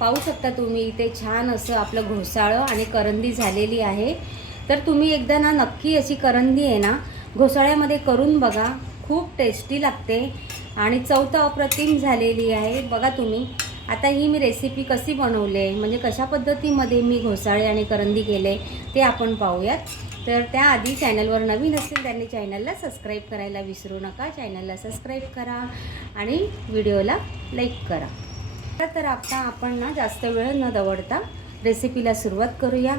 पाहू शकता तुम्ही इथे छान असं आपलं घोसाळं आणि करंदी झालेली आहे. तर तुम्ही एकदा ना नक्की अशी करंदी आहे ना घोसाळ्यामध्ये करून बघा. खूप टेस्टी लागते आणि चौथं अप्रतिम झालेली आहे. बघा तुम्ही आता ही मी रेसिपी कशी बनवली आहे? म्हणजे कशा पद्धतीमध्ये मी घोसाळे आणि करंदी केले ते आपण पाहूयात. तर त्याआधी चॅनलवर नवीन असतील त्यांनी चॅनलला सबस्क्राईब करायला विसरू नका. चॅनलला सबस्क्राईब करा आणि व्हिडिओला लाईक करा. तर आता आपण ना जास्त वेळ न दवडता रेसिपीला सुरुवात करूया.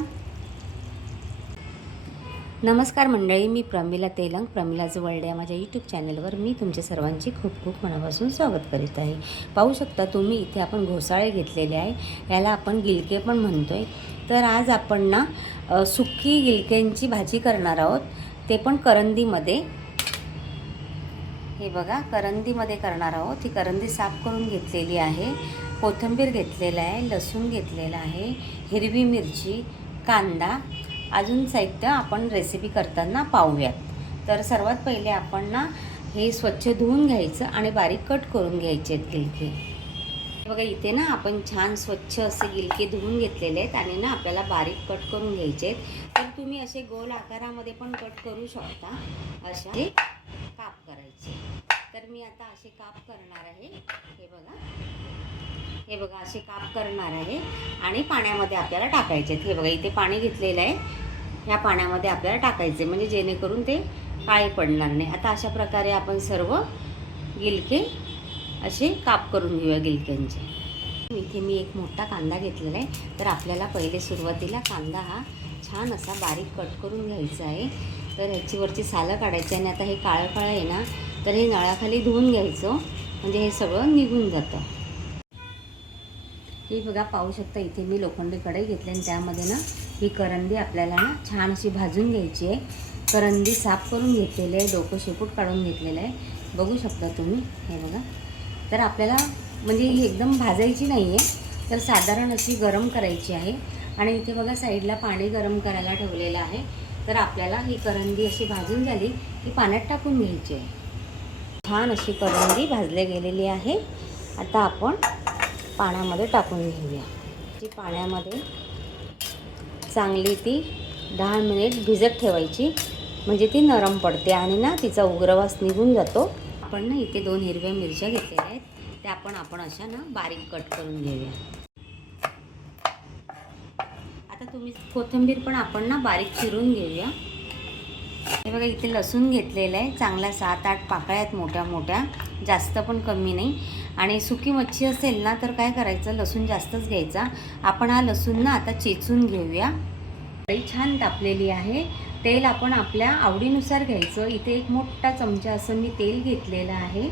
नमस्कार मंडळी मी प्रमिला तेलंग प्रमिलाज वर्ल्ड या माझ्या यूट्यूब चॅनलवर मी तुमच्या सर्वांची खूप खूप मनापासून स्वागत करीत आहे. पाहू शकता तुम्ही इथे आपण घोसाळे घेतलेले आहे. याला आपण गिलके पण म्हणतो आहे तर आज आपण ना सुकी गिलक्यांची भाजी करणार आहोत. ते पण करंदीमध्ये. हे बघा करंदीमध्ये करणार आहोत. ही करंदी साफ करून घेतलेली आहे. कोथिंबीर घेतलेला आहे लसूण घेतलेला आहे हिरवी मिरची कांदा. अजून साहित्य आपण रेसिपी करताना पाहूयात. तर सर्वात पहिले आपण ना हे स्वच्छ धुवून घ्यायचं आणि बारीक कट करून घ्यायचे आहेत गिलके. हे बघा इथे ना आपण छान स्वच्छ असे गिलके धुवून घेतलेले आहेत आणि ना आपल्याला बारीक कट करून घ्यायचे आहेत. तर तुम्ही असे गोल आकारामध्ये पण कट करू शकता. असे काप करायचे. तर मी आता असे काप करणार आहे. हे बघा. हे बघा असे काप करणार आहे. आणि पाण्यामध्ये आपल्याला टाकायचे आहेत. हे बघा इथे पाणी घेतलेलं आहे. ह्या पाण्यामध्ये आपल्याला टाकायचे म्हणजे जेणेकरून ते काळे पडणार नाही. आता अशा प्रकारे आपण सर्व गिलके असे काप करून घेऊया गिलक्यांचे. इथे मी एक मोठा कांदा घेतलेला आहे. तर आपल्याला पहिले सुरुवातीला कांदा हा छान असा बारीक कट करून घ्यायचा आहे. तर ह्याचीवरची सालं काढायची आणि आता हे काळं काळं आहे ना तर हे नळाखाली धुवून घ्यायचं. म्हणजे हे सगळं निघून जातं. ही बघा पाहू शकता इथे मी लोखंडी कढई घेतली आणि त्यामध्ये ना ही करंदी आपल्याला ना छान अशी भाजून घ्यायची आहे. करंदी साफ करून घेतलेली आहे डोकं शेपूट काढून घेतलेलं आहे. बघू शकता तुम्ही हे बघा. तर आपल्याला म्हणजे ही एकदम भाजायची नाही आहे तर साधारण अशी गरम करायची आहे. आणि इथे बघा साईडला पाणी गरम करायला ठेवलेलं आहे. तर आपल्याला ही करंदी अशी भाजून झाली की पाण्यात टाकून घ्यायची आहे. छान अशी करंदी भाजली गेलेली आहे. आता आपण पाण्यामध्ये टाकून घेऊया. ती पाण्यामध्ये चांगली ती दहा मिनिट भिजत ठेवायची. म्हणजे ती नरम पडते आणि ना तिचा उग्रवास निघून जातो. आपण ना इथे दोन हिरव्या मिरच्या घेतलेल्या आहेत. त्या आपण आपण अशा ना बारीक कट करून घेऊया. आता तुम्ही कोथिंबीर पण आपण ना बारीक चिरून घेऊया. हे बघा इथे लसूण घेतलेलं आहे. चांगल्या सात आठ पाकळ्या आहेत मोठ्या मोठ्या. जास्त पण कमी नाही. आणि सुकी मच्छी असेल ना तर काय करायचं? लसूण जास्तच घ्यायचा. आपण हा लसूण ना आता चेचून घेऊया. कढई छान तापलेली आहे. तेल आपण आपल्या आवडीनुसार घ्यायचं. इथे एक मोठा चमचा असं मी तेल घेतलेलं आहे.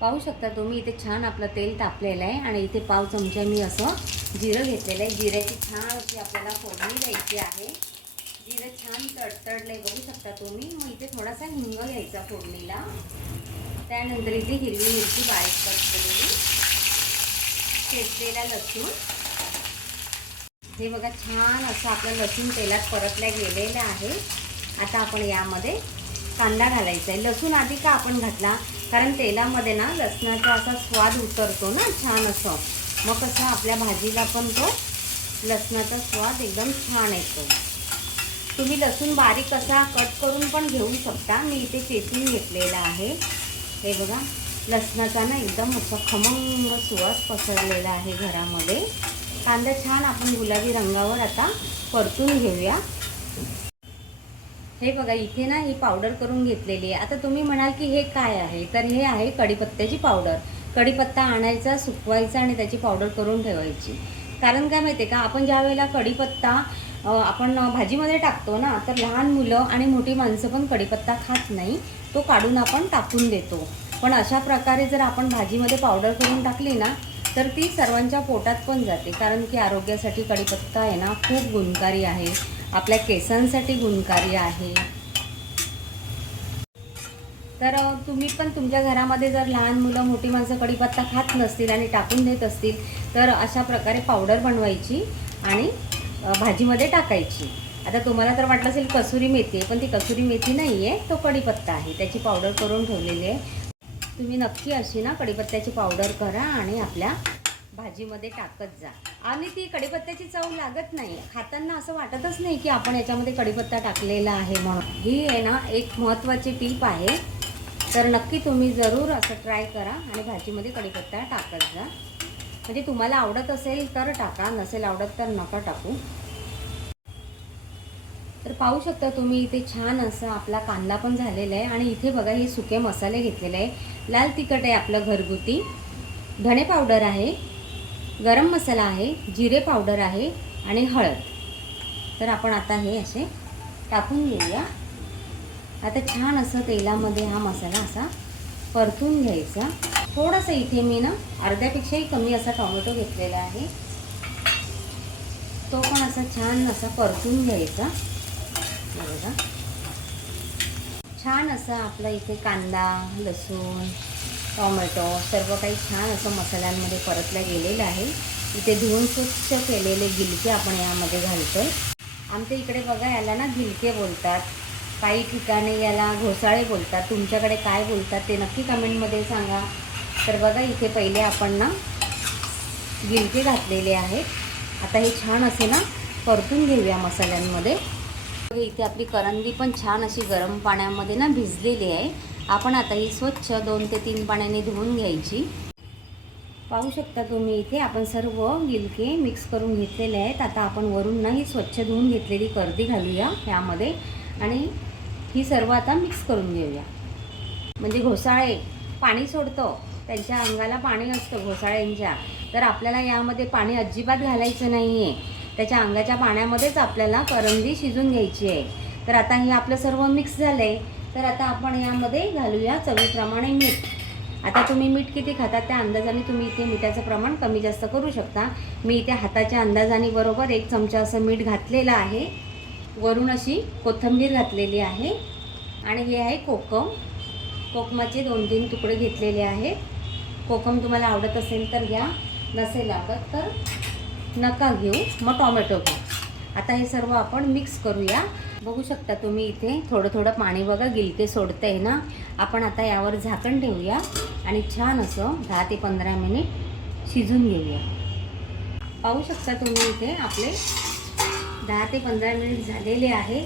पाहू शकता तुम्ही इथे छान आपलं तेल तापलेलं आहे आणि इथे पाव चमचा मी असं जिरं घेतलेलं आहे. जिऱ्याची छान अशी आपल्याला फोडणी द्यायची आहे. जिरं छान तडतडले बघू शकता तुम्ही. मग इथे थोडासा हिंग घ्यायचा फोडणीला. त्यानंतर इथे हिरवी मिरची बारीक कट केलेली चेचलेला लसूण. हे बघा छान असं आपलं लसूण तेलात परतल्या गेलेलं आहे. आता आपण यामध्ये कांदा घालायचा आहे. लसूण आधी का आपण घातला? कारण तेलामध्ये ना लसणाचा असा स्वाद उतरतो ना छान असं. मग कसं आपल्या भाजीला पण तो लसणाचा स्वाद एकदम छान येतो. तुम्ही लसूण बारीक असा कट करून पण घेऊ शकता. मी इथे चेचून घेतलेला आहे. हे बघा लसणाचा ना एकदम असा खमंग सुवास पसरलेला आहे घरामध्ये. कांदा छान आपण गुलाबी रंगावर आता परतून घेऊया. हे बघा इथे ना ही पावडर करून घेतलेली आहे. आता तुम्ही म्हणाल की हे काय आहे? तर हे आहे कढीपत्त्याची पावडर. कढीपत्ता आणायचा सुकवायचा आणि त्याची पावडर करून ठेवायची. कारण काय माहिती आहे का आपण ज्या वेळेला कढीपत्ता आपण भाजीमध्ये टाकतो ना तर लहान मुलं आणि मोठी माणसं पण कढीपत्ता खात नाही. तो काढून आपण टाकून देतो. पण अशा प्रकारे जर आपण भाजीमध्ये पावडर करून टाकली ना तर ती सर्वांच्या पोटात पण जाते. कारण की आरोग्यासाठी कढीपत्ता आहे ना खूप गुणकारी आहे. आपल्या केसांसाठी गुणकारी आहे. तर तुम्ही पण तुमच्या घरामध्ये जर लहान मुलं मोठी माणसं कढीपत्ता खात नसतील आणि टाकून देत असतील तर अशा प्रकारे पावडर बनवायची आणि भाजीमध्ये टाकायची. आता तुम्हाला तर वाटलं असेल कसुरी मेथी आहे पण ती कसुरी मेथी नाही आहे तो कढीपत्ता आहे. त्याची पावडर करून ठेवलेली आहे. तुम्ही नक्की अशी ना कढीपत्त्याची पावडर करा आणि आपल्या भाजीमध्ये टाकत जा. आणि ती कढीपत्त्याची चव लागत नाही. खाताना असं वाटतच नाही की आपण याच्यामध्ये कढीपत्ता टाकलेला आहे म्हणून. ही आहे ना एक महत्त्वाची टीप आहे. तर नक्की तुम्ही जरूर असं ट्राय करा आणि भाजीमध्ये कढीपत्ता टाकत जा. म्हणजे तुम्हाला आवडत असेल तर टाका नसेल आवडत तर नका टाकू. पाहू शकता तुम्ही इथे छान असं आपला कांदा पण झालेला आहे. आणि इथे बघा हे सुके मसाले घेतलेले आहे. लाल तिखट आहे आपलं घरगुती. धणे पावडर आहे. गरम मसाला आहे. जिरे पावडर आहे. आणि हळद. तर आपण आता हे असे टाकून घेऊया. आता छान असं तेलामध्ये हा मसाला असा परतून घ्यायचा. थोडासा इथे मी ना अर्ध्यापेक्षाही कमी असा टोमॅटो घेतलेला आहे. तो पण असा छान असा परतून घ्यायचा. बघा. छान असा आपला इथे कांदा लसूण टोमॅटो सर्व काही छान असं मसाल्यांमध्ये परतलं गेलेलं आहे. इथे धुवून स्वच्छ केलेले गिलके आपण यामध्ये घालतो आमच्या इकडे बघा याला ना गिलके बोलतात. काही ठिकाणी याला घोसाळे बोलतात. तुमच्याकडे काय बोलतात ते नक्की कमेंटमध्ये सांगा. तर बघा इथे पहिले आपण ना गिलके घातलेले आहेत. आता हे छान असे ना परतून घेऊया मसाल्यांमध्ये. इथे आपली करंदी पण छान अशी गरम पाण्यामध्ये ना भिजलेली आहे. आपण आता ही स्वच्छ दोन ते तीन पाण्याने धुवून घ्यायची. पाहू शकता तुम्ही इथे आपण सर्व गिलके मिक्स करून घेतलेले आहेत. आता आपण वरून ना ही स्वच्छ धुवून घेतलेली कर्दी घालूया ह्यामध्ये आणि ही सर्व आता मिक्स करून घेऊया. म्हणजे घोसाळे पाणी सोडतं. त्यांच्या अंगाला पाणी असतं घोसाळ्यांच्या. तर आपल्याला यामध्ये पाणी अजिबात घालायचं नाही आहे त्याच्या अंगाच्या पाण्यामध्येच आपल्याला करंजी शिजून घ्यायची आहे. तर आता हे आपलं सर्व मिक्स झालं आहे तर आता आपण यामध्ये घालूया चवीप्रमाणे मीठ. आता तुम्ही मीठ किती खातात त्या अंदाजाने तुम्ही इथे मिठाचं प्रमाण कमी जास्त करू शकता. मी इथे हाताच्या अंदाजाने बरोबर एक चमचा असं मीठ घातलेलं आहे. वरून अशी कोथिंबीर घातलेली आहे. आणि हे आहे कोकम. कोकमाचे दोन तीन तुकडे घेतलेले आहेत. कोकम तुम्हाला आवडत असेल तर घ्या. नसेल आवडत तर नका घेऊ मग टॉमॅटो घेऊ आता हे सर्व आपण मिक्स करूया. बघू शकता तुम्ही इथे थोडं थोडं पाणी बघा गिलके सोडतंय ना. आपण आता यावर झाकण ठेवूया आणि छान असं दहा ते पंधरा मिनिट शिजून घेऊया. पाहू शकता तुम्ही इथे आपले दहा ते पंधरा मिनिट झालेले आहे.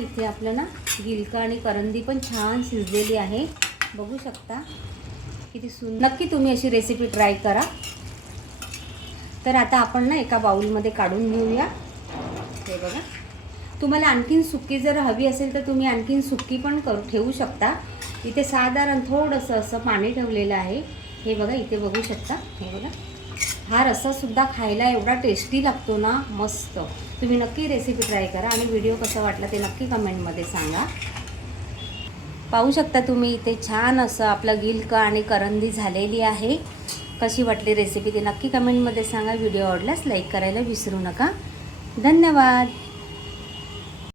इथे आपलं ना गिलका आणि करंदी पण छान शिजलेली आहे. बघू शकता किती सुंदर नक्की तुम्ही अशी रेसिपी ट्राय करा. तर आता आपण ना एका बाउलमध्ये काढून घेऊया. हे बघा. तुम्हाला आणखीन सुकी जर हवी असेल तर तुम्ही आणखीन सुकी पण करू ठेवू शकता. इथे साधारण थोडंसं असं पाणी ठेवलेलं आहे. हे बघा इथे बघू शकता. हे बघा. हा रस्सासुद्धा खायला एवढा टेस्टी लागतो ना मस्त. तुम्ही नक्की रेसिपी ट्राय करा आणि व्हिडिओ कसा वाटला ते नक्की कमेंटमध्ये सांगा. पाहू शकता तुम्ही इथे छान असं आपलं गिलकं आणि करंदी झालेली आहे. कशी वाटली रेसिपी ती नक्की कमेंटमध्ये सांगा. व्हिडिओ आवडल्यास लाईक करायला विसरू नका. धन्यवाद.